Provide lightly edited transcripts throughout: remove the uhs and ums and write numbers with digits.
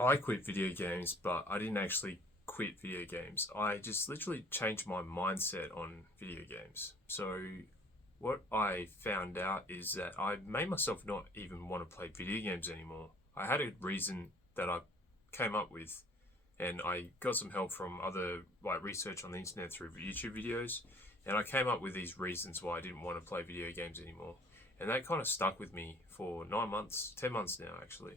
I quit video games, but I didn't actually quit video games. I just literally changed my mindset on video games. So, what I found out is that I made myself not even want to play video games anymore. I had a reason that I came up with, and I got some help from other like research on the internet through YouTube videos, and I came up with these reasons why I didn't want to play video games anymore. And that kind of stuck with me for 9 months, 10 months now, actually,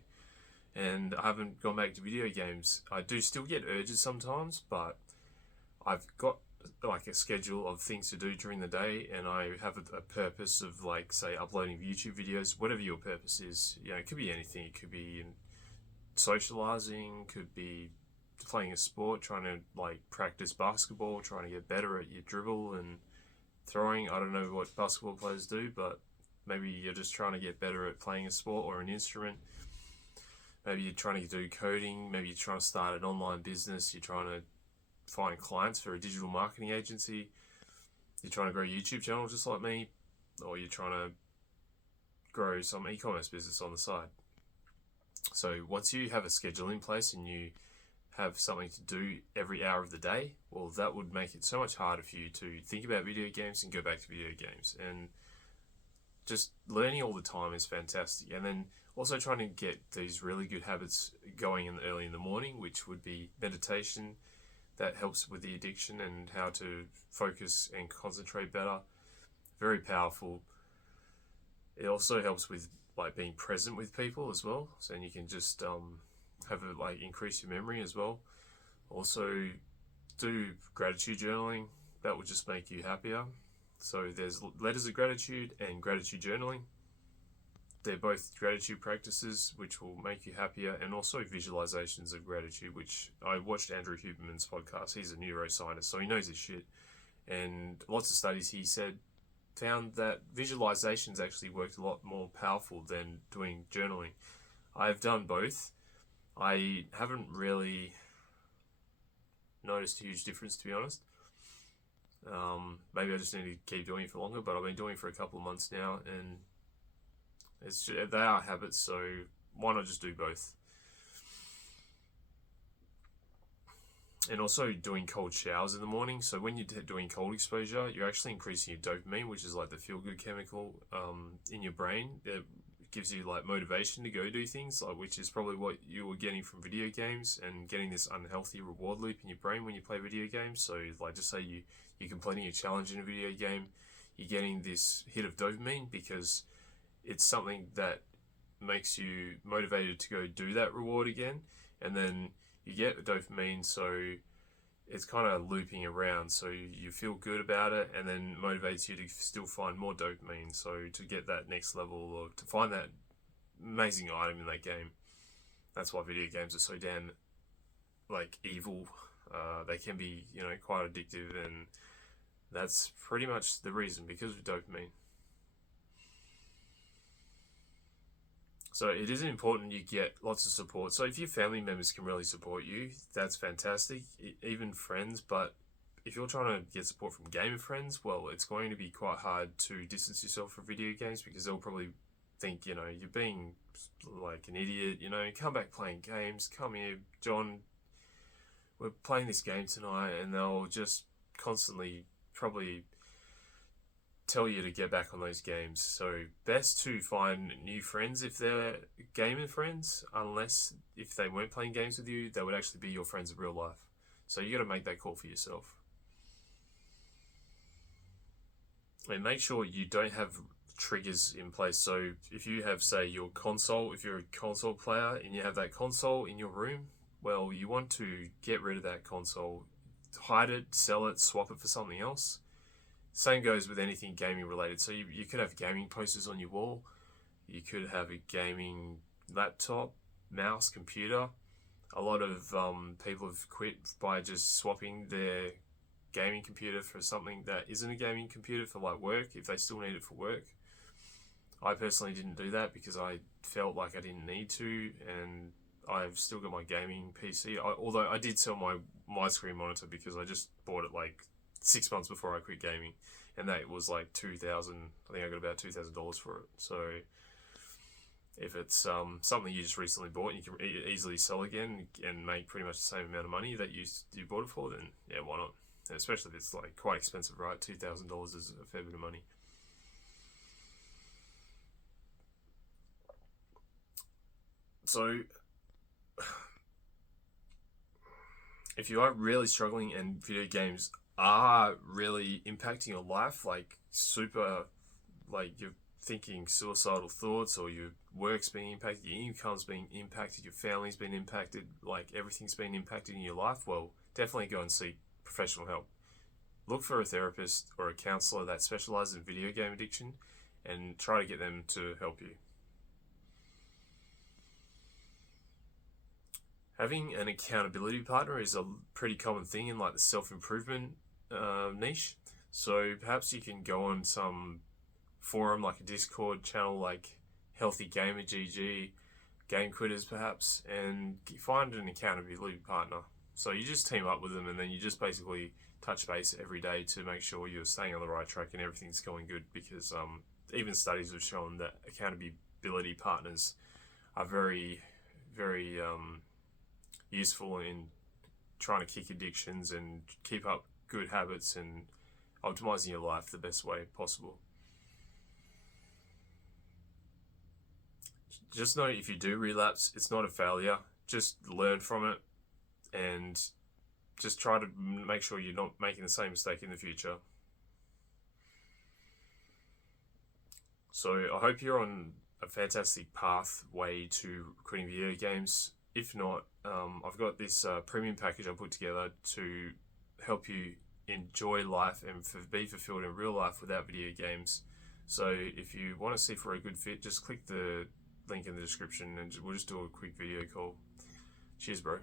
and I haven't gone back to video games. I do still get urges sometimes, but I've got like a schedule of things to do during the day, and I have a purpose of, like, say, uploading YouTube videos, whatever your purpose is. It could be anything. It could be in socializing, could be playing a sport, trying to like practice basketball, trying to get better at your dribble and throwing. I don't know what basketball players do, but maybe you're just trying to get better at playing a sport or an instrument. Maybe you're trying to do coding. Maybe you're trying to start an online business. You're trying to find clients for a digital marketing agency. You're trying to grow a YouTube channel just like me, or you're trying to grow some e-commerce business on the side. So once you have a schedule in place and you have something to do every hour of the day, well, that would make it so much harder for you to think about video games and go back to video games. And just learning all the time is fantastic. And then also trying to get these really good habits going early in the morning, which would be meditation. That helps with the addiction and how to focus and concentrate better. Very powerful. It also helps with like being present with people as well. So you can just have it like increase your memory as well. Also do gratitude journaling. That will just make you happier. So there's letters of gratitude and gratitude journaling. They're both gratitude practices which will make you happier, and also visualizations of gratitude, which I watched Andrew Huberman's podcast. He's a neuroscientist, so he knows his shit. And lots of studies he said found that visualizations actually worked a lot more powerful than doing journaling. I've done both. I haven't really noticed a huge difference, to be honest. Maybe I just need to keep doing it for longer, but I've been doing it for a couple of months now, and they are habits, so why not just do both? And also doing cold showers in the morning. So when you're doing cold exposure, you're actually increasing your dopamine, which is like the feel-good chemical in your brain. It gives you like motivation to go do things, like, which is probably what you were getting from video games, and getting this unhealthy reward loop in your brain when you play video games. So like, just say you're completing a challenge in a video game, you're getting this hit of dopamine because it's something that makes you motivated to go do that reward again, and then you get the dopamine, so it's kind of looping around. So you feel good about it, and then motivates you to still find more dopamine, so to get that next level, or to find that amazing item in that game. That's why video games are so damn like evil. They can be, quite addictive, and that's pretty much the reason, because of dopamine. So it is important you get lots of support. So if your family members can really support you, that's fantastic, even friends. But if you're trying to get support from gamer friends, well, it's going to be quite hard to distance yourself from video games, because they'll probably think, you're being like an idiot, come back playing games, come here, John, we're playing this game tonight, and they'll just constantly probably tell you to get back on those games. So best to find new friends if they're gamer friends, unless if they weren't playing games with you, they would actually be your friends in real life. So you got to make that call for yourself. And make sure you don't have triggers in place. So if you have, say, your console, if you're a console player and you have that console in your room, well, you want to get rid of that console, hide it, sell it, swap it for something else. Same goes with anything gaming related. So you could have gaming posters on your wall. You could have a gaming laptop, mouse, computer. A lot of people have quit by just swapping their gaming computer for something that isn't a gaming computer for like work, if they still need it for work. I personally didn't do that because I felt like I didn't need to, and I've still got my gaming PC. Although I did sell my widescreen monitor because I just bought it like 6 months before I quit gaming, and that was like $2,000. I think I got about $2,000 for it. So If it's something you just recently bought and you can easily sell again and make pretty much the same amount of money that you bought it for, then yeah, why not? And especially if it's like quite expensive, right? $2,000 is a fair bit of money. So if you are really struggling and video games are really impacting your life, like super, like you're thinking suicidal thoughts, or your work's being impacted, your income's being impacted, your family's been impacted, like everything's been impacted in your life, well, definitely go and seek professional help. Look for a therapist or a counselor that specializes in video game addiction and try to get them to help you. Having an accountability partner is a pretty common thing in like the self-improvement niche. So perhaps you can go on some forum like a Discord channel like Healthy Gamer GG, Game Quitters perhaps, and find an accountability partner. So you just team up with them, and then you just basically touch base every day to make sure you're staying on the right track and everything's going good. Because even studies have shown that accountability partners are very, very useful in trying to kick addictions and keep up good habits and optimizing your life the best way possible. Just know if you do relapse, it's not a failure. Just learn from it and just try to make sure you're not making the same mistake in the future. So I hope you're on a fantastic pathway to quitting video games. If not, I've got this premium package I put together to help you enjoy life and be fulfilled in real life without video games. So if you want to see for a good fit, just click the link in the description and we'll just do a quick video call. Cheers, bro.